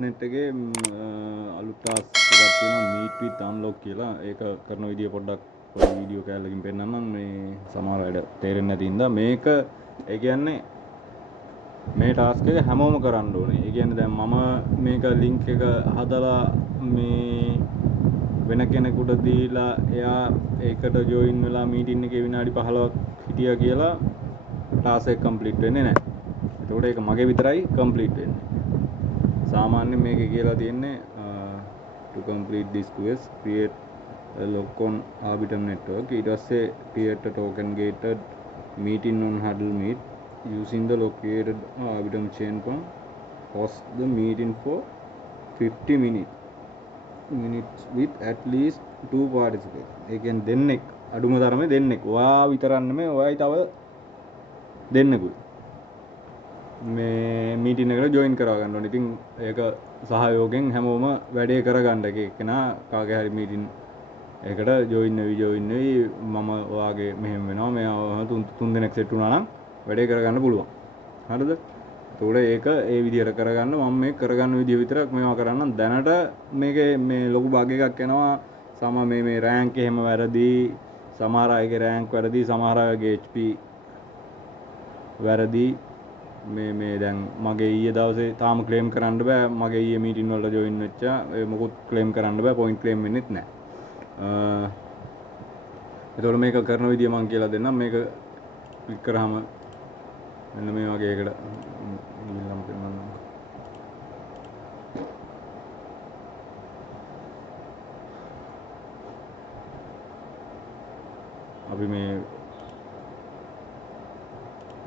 ෆාස්ට්නෙට් එකේ අලුත් ටාස්ක් එකක් තියෙනවා meet with unlock කියලා. ඒක කරන විදිය පොඩ්ඩක් පොඩි වීඩියෝ කෑල්ලකින් පෙන්නන්නම්. මේ සමහර අයට තේරෙන්නේ නැති හින්දා මේක ඒ කියන්නේ මේ ටාස්ක් එක හැමෝම කරන්න ඕනේ. ඒ කියන්නේ දැන් මම මේක ලින්ක් එක හදලා මේ වෙන කෙනෙකුට දීලා එයා ඒකට ජොයින් වෙලා මීටින් එකේ විනාඩි 15ක් හිටියා කියලා ටාස්ක් එක කම්ප්ලීට් වෙන්නේ නැහැ. ඒතකොට ඒක මගේ විතරයි කම්ප්ලීට් වෙන්නේ. සාමාන්‍යයෙන් මේකේ කියලා තියෙන්නේ to complete this quest create a lock on Arbitrum network. ඊට පස්සේ create a token gated meeting on Huddle Meet using the located Arbitrum chain from host the meeting for 50 minutes with at least 2 participants. ඒ කියන්නේ දෙන්නෙක් අඩුම තරමේ දෙන්නෙක්. ඔයා විතරක් නෙමෙයි ඔයයි තව දෙන්නෙකුයි මේ මීටින් එකට ජොයින් කරවා ගන්න ඕනේ. ඉතින් ඒක සහයෝගයෙන් හැමෝම වැඩේ කරගන්න එක එක්කෙනා කාගේ හරි මීටින් එකට ජොයින් වෙවි මම ඔයාගේ මෙහෙම වෙනවා මෙයා තුන් දෙනෙක් සෙට් වුණා නම් වැඩේ කරගන්න පුළුවන්. හරිද? ඒතකොට ඒක ඒ විදිහට කරගන්න මම මේ කරගන්න විදිහ විතරක් මේවා කරන්නම්. දැනට මේකේ මේ ලොකු බග් එකක් එනවා. මේ රෑන්ක් එහෙම වැරදි. සමහර අයගේ රෑන්ක් වැරදි. සමහර අයගේ HP වැරදි. මේ දැන් මගේ ඊයේ දවසේ තාම ක්ලේම් කරන්න බෑ. මගේ ඊයේ මීටින් වලට ජොයින් වෙච්චා. ඒ මොකුත් ක්ලේම් කරන්න බෑ. පොයින්ට් ක්ලේම් වෙන්නෙත් නෑ. ඒතකොට මේක කරන විදිය මම කියලා දෙන්නම්. මේක ක්ලික් කරාම මෙන්න මේ වගේ එකට ගිහිල්ලාම පෙන්නන්නම්. අපි මේ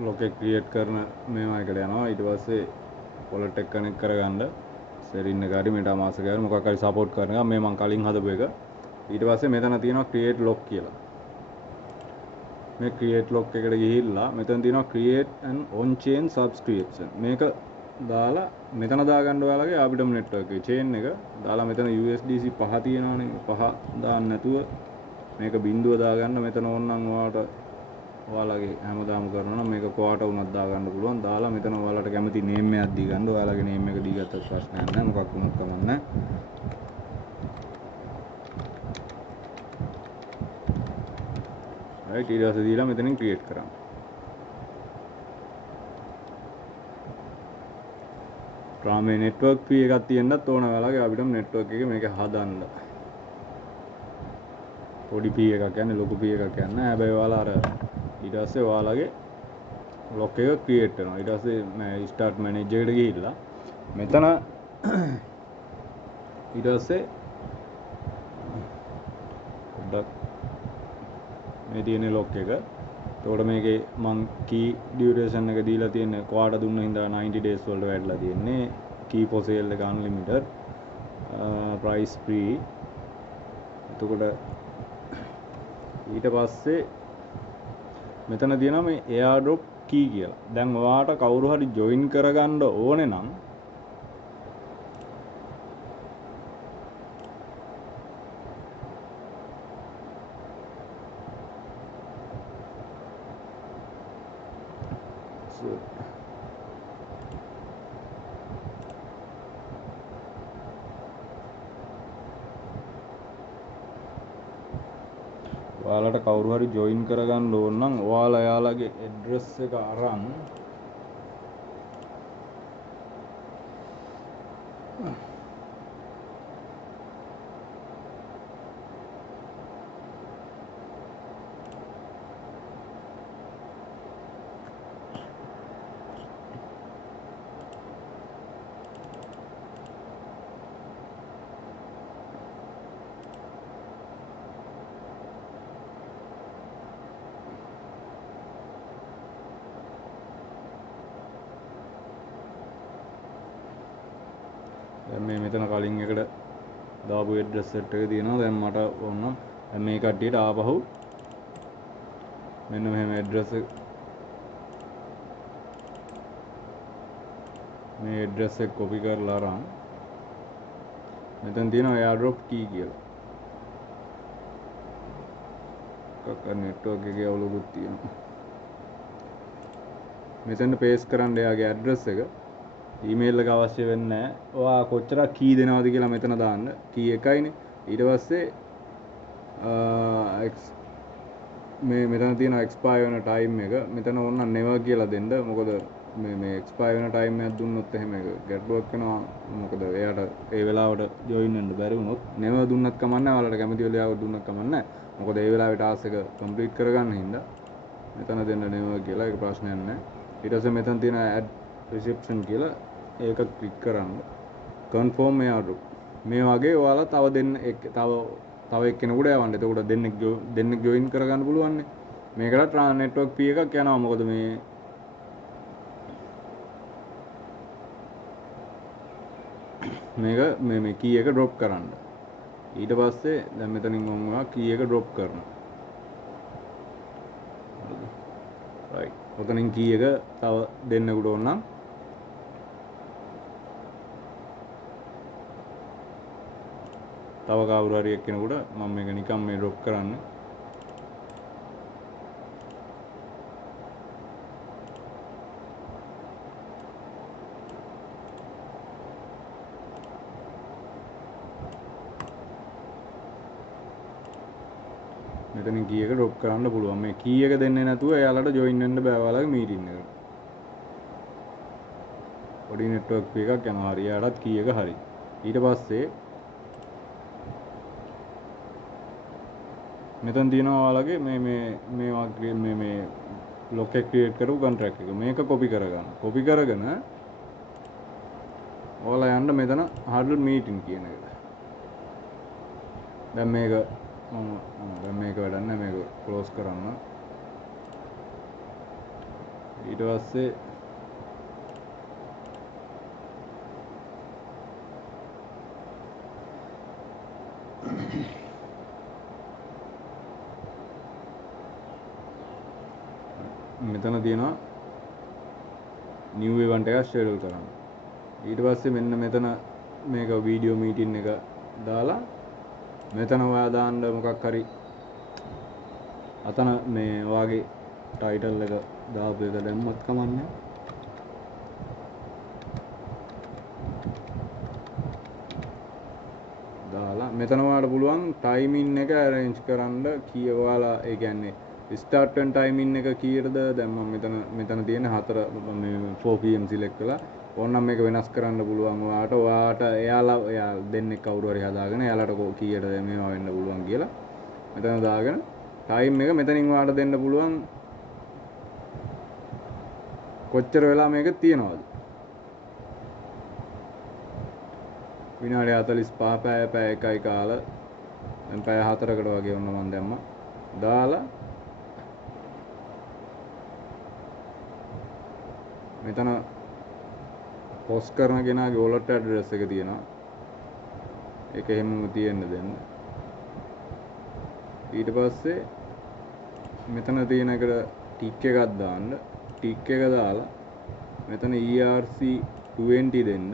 ලොකේ ක්‍රියේට් කරන මේවා එකට යනවා. ඊට පස්සේ wallet එක කනෙක්ට් කරගන්න සෙරින් එක හරි MetaMask එක හරි මොකක් හරි සපෝට් කරන එක මේ මම කලින් හදපු එක. ඊට පස්සේ මෙතන තියෙනවා create lock කියලා. මේ create lock එකට ගිහිල්ලා මෙතන තියෙනවා create an on chain subscription. මේක දාලා මෙතන දාගන්න ඔයාලගේ Arbitrum network එකේ chain එක දාලා මෙතන USDC 5 තියෙනවානේ. 5 දාන්න නැතුව මේක බිඳුව දාගන්න. මෙතන ඕනනම් ඔයාලගේ හැමදාම කරනවා නම් මේක කොහාට වුණත් දාගන්න පුළුවන්. දාලා මෙතන ඔයාලට කැමති නේම් එකක් දී ගන්න. ඔයාලගේ නේම් එක දී ගත්තත් ප්‍රශ්නයක් නැහැ. මොකක් වුණත් කමක් නැහැ. right ඊට පස්සේ දීලා මෙතනින් ක්‍රියේට් කරන්න. මේ network fee එකක් තියෙන්නත් ඕන ඔයාලගේ Arbitrum network එකේ මේක හදන්න. පොඩි fee එකක් කියන්නේ ලොකු fee එකක් කියන්නේ. හැබැයි ඔයාලා අර ඊට පස්සේ ඔයාලගේ lock එක ක්‍රියේට් වෙනවා. ඊට පස්සේ මේ start manage එකට ගිහිල්ලා මෙතන ඊට පස්සේ පොඩ්ඩක් මේ තියෙන lock එක. එතකොට මේකේ මං key duration එක දීලා තියෙන්නේ quarter දුන්න හින්දා 90 days වලට වැඩිලා තියෙන්නේ. key for sale එක unlimited price free. එතකොට ඊට පස්සේ මෙතන තියෙනවා මේ airdrop key කියලා. දැන් ඔයාට කවුරු හරි join කරගන්න ඕනේ නම් ඔයාලට කවුරු හරි ජොයින් කරගන්න ඕන නම් ඔයාලා යාලගේ ඇඩ්‍රස් එක අරන් දැන් මේ මෙතන කලින් එකට දාපු ඇඩ්‍රස් සෙට් එක තියෙනවා. දැන් මට ඕන නම් මේ කට්ටියට ආපහු මෙන්න මෙහෙම ඇඩ්‍රස් එක මේ ඇඩ්‍රස් එක කොපි කරලා අරන් මෙතන තියෙනවා airdrop key කියලා. කක්ක network එකේ අවුලකුත් තියෙනවා. මෙතන paste කරන්න එයාගේ ඇඩ්‍රස් එක. ඊමේල් එක අවශ්‍ය වෙන්නේ නැහැ. ඔයා කොච්චරක් කී දෙනවද කියලා මෙතන දාන්න. කී එකයිනේ. ඊට පස්සේ මේ මෙතන තියෙන එක්ස්පයර් වෙන ටයිම් එක මෙතන ඕන never කියලා දෙන්න. මොකද මේ එක්ස්පයර් වෙන ටයිම් එකක් දුන්නොත් එහෙම ඒක ගැටලුවක් වෙනවා. මොකද එයාට ඒ වෙලාවට ජොයින් වෙන්න බැරි වුණොත් never දුන්නත් කමක් නැහැ. ඔයාලට කැමති වෙලාවක දුන්නත් කමක් නැහැ. මොකද ඒ වෙලාවේ ටාස්ක් එක කම්ප්ලීට් කරගන්න හින්දා මෙතන දෙන්න never කියලා. ඒක ප්‍රශ්නයක් නැහැ. ඊට පස්සේ මෙතන තියෙන add reception කියලා ඒක ක්ලික් කරන්න. confirm මේ order. මේ වගේ ඔයාලා තව එක්කෙනෙකුට යවන්න. එතකොට දෙන්නෙක් ජොයින් කරගන්න පුළුවන් නේ. මේකට නෙට්වර්ක් ෆී එකක් යනවා. මොකද මේ කී එක ඩ්‍රොප් කරන්න. ඊට පස්සේ දැන් මෙතනින් ඔන්නවා කී එක ඩ්‍රොප් කරනවා. රයිට්. ඔතනින් කී එක තව දෙන්නෙකුට ඕන නම් තව කවුරු හරි එක්කෙනෙකුට මම මේක නිකන් මේ ඩ්‍රොප් කරන්න. මෙතනින් කී එක ඩ්‍රොප් කරන්න පුළුවන්. මේ කී එක දෙන්නේ නැතුව එයාලට ජොයින් වෙන්න බෑ ඔයාලගේ මීටින් එකට. පොඩි නෙට්වර්ක් ෆී එකක් යනවා. හරි. එයාටත් කී එක හරි. ඊට පස්සේ මෙතන තියෙනවා ඔයාලගේ මේ වගේ මේ ලොක් එක ක්‍රියේට් කරපු කොන්ට්‍රැක්ට් එක. මේක කොපි කරගන්න. කොපි කරගෙන ඔයාලා යන්න මෙතන හඩල් මීටින් කියන එකට. දැන් මේක වැඩක් නැහැ. මේක ක්ලෝස් කරන්න. ඊට පස්සේ මෙතන තියෙනවා new event එකක් schedule කරන්න. ඊට පස්සේ මෙන්න මෙතන මේක වීඩියෝ මීටින් එක දාලා මෙතන ඔයා දාන්න මොකක් හරි අතන මේ ඔයාගේ ටයිටල් එක දාපු එක දැම්මත් කමන්නේ. දාලා මෙතන ඔයාලට පුළුවන් ටයිමින් එක arrange කරන්න. කී ඔයාලා ඒ කියන්නේ start and timing එක කීයටද දැන් මම මෙතන තියෙන 4 pm select කළා. ඕනනම් මේක වෙනස් කරන්න පුළුවන් ඔයාට එයා දෙන්නෙක් කවුරු හරි හදාගෙන එයාලට කීයටද මේවා වෙන්න පුළුවන් කියලා මෙතන දාගෙන ටයිම් එක මෙතනින් ඔයාලට දෙන්න පුළුවන් කොච්චර වෙලා මේක තියනවද. විනාඩි 45 පැය එකයි කාලා දැන් පැය 4කට වගේ වුණා මම දැම්මා. දාලා මෙතන පොස්ට් කරන කෙනාගේ wallet address එක තියෙනවා. ඒක එහෙමම තියෙන්න දෙන්න. ඊට පස්සේ මෙතන තියෙන එකට ටික් එකක් දාන්න. ටික් එක දාලා මෙතන ERC20 දෙන්න.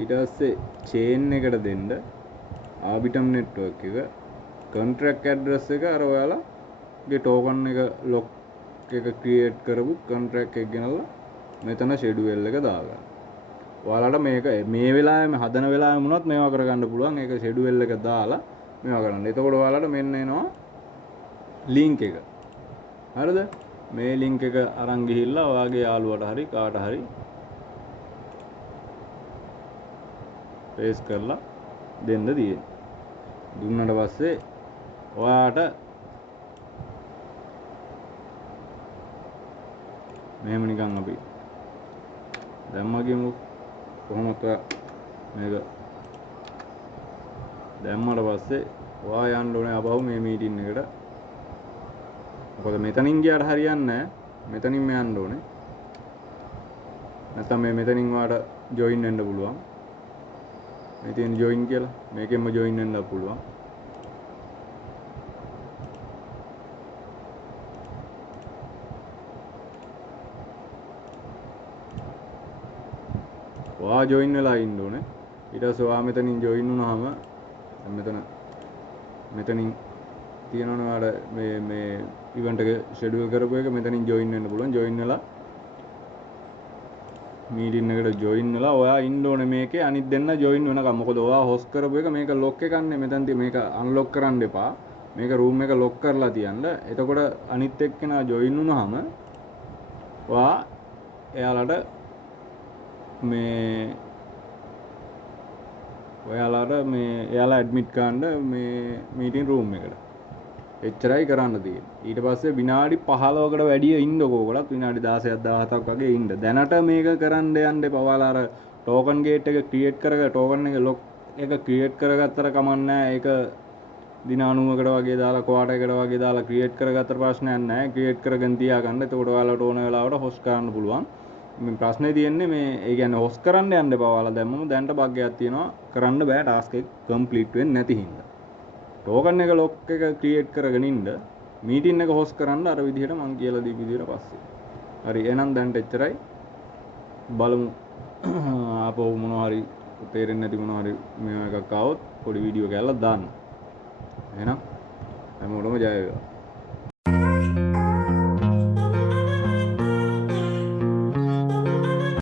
ඊට පස්සේ chain එකට දෙන්න Arbitum network එක contract address එක අර ඔයාලගේ token එක lock එක create කරපු contract එක ගෙනල්ලා මෙතන schedule එක දාගන්න. ඔයාලට මේක මේ වෙලාවෙම හදන වෙලාවෙම වුණත් මේවා කරගන්න පුළුවන්. ඒක schedule එක දාලා මේවා කරන්න. එතකොට ඔයාලට මෙන්න එනවා link එක. හරිද? මේ link එක අරන් ගිහිල්ලා ඔයාගේ යාළුවට හරි කාට හරි paste කරලා දෙන්න තියෙන්නේ. දුන්නට පස්සේ ඔයාට මෙහෙම නිකන් අපි දැම්මා කියමු. කොහොමද මේක දැම්මට පස්සේ ඔයා යන්න ඕනේ අපහු මේ මීටින් එකට. මොකද මෙතනින් ගියාට හරියන්නේ නැහැ. මෙතනින් යන්න ඕනේ. නැත්නම් මෙතනින් ඔයාට ජොයින් වෙන්න පුළුවන්. මේ තියෙන ජොයින් කියලා මේකෙන්ම ජොයින් වෙන්න පුළුවන්. ඔයා ජොයින් වෙලා ඉන්න ඕනේ. ඊට පස්සේ ඔයා මෙතනින් ජොයින් වුණාම මෙතනින් තියෙනවනේ ඔයාලට මේ ඉවෙන්ට් එක ෂෙඩියුල් කරපු එක මෙතනින් ජොයින් වෙන්න පුළුවන්. ජොයින් වෙලා මීටින් එකට ජොයින් වෙලා ඔයා ඉන්න ඕනේ මේකේ අනිත් දෙන්න ජොයින් වෙනකම්. මොකද ඔයා හොස් කරපු එක මේක ලොක් එකන්නේ මෙතන මේක අන්ලොක් කරන්න එපා. මේක රූම් එක ලොක් කරලා තියන්න. එතකොට අනිත් එක්කෙනා ජොයින් වුණාම ඔයා එයාලට මේ එයාලා ඇඩ්මිට් කරන්න මේ මීටින් රූම් එකට. එච්චරයි කරන්න තියෙන්නේ. ඊට පස්සේ විනාඩි 15කට වැඩිය ඉන්නකෝ ඔයගොල්ලෝ. විනාඩි 16ක් 17ක් වගේ ඉන්න. දැනට මේක කරන්න යන්න එපා. ඔයාලා අර ටෝකන් ගේට් එක ක්‍රියේට් ටෝකන් එක ලොක් එක ක්‍රියේට් කරගත්තට කමක් නැහැ. ඒක දින 90කට වගේ දාලා ක්වාටර් එකකට වගේ දාලා ක්‍රියේට් කරගත්තට ප්‍රශ්නයක් නැහැ. ක්‍රියේට් කරගෙන තියාගන්න. එතකොට ඔයාලට ඕන වෙලාවට හොස් කරන්න පුළුවන්. මේ ප්‍රශ්නේ තියෙන්නේ මේ ඒ කියන්නේ හොස් කරන්න යන්න එපා. ඔයාලා දැම්මම දැනට බග් එකක් තියෙනවා. කරන්න බෑ ටාස්ක් එක කම්ප්ලීට් වෙන්නේ නැති හින්දා. ටෝකන් එක ලොක් එක ක්‍රියේට් කරගෙන ඉන්න මීටින් එක හොස් කරන්න අර විදිහට මං කියලා දීපු විදිහට පස්සේ. හරි එහෙනම් දැන් එච්චරයි. බලමු ආපහු මොනවා හරි තේරෙන්නේ නැති මොනවා හරි මේවා එකක් ආවොත් පොඩි වීඩියෝ කැල්ලක් දාන්න. එහෙනම් හැමෝටම ජය වේවා.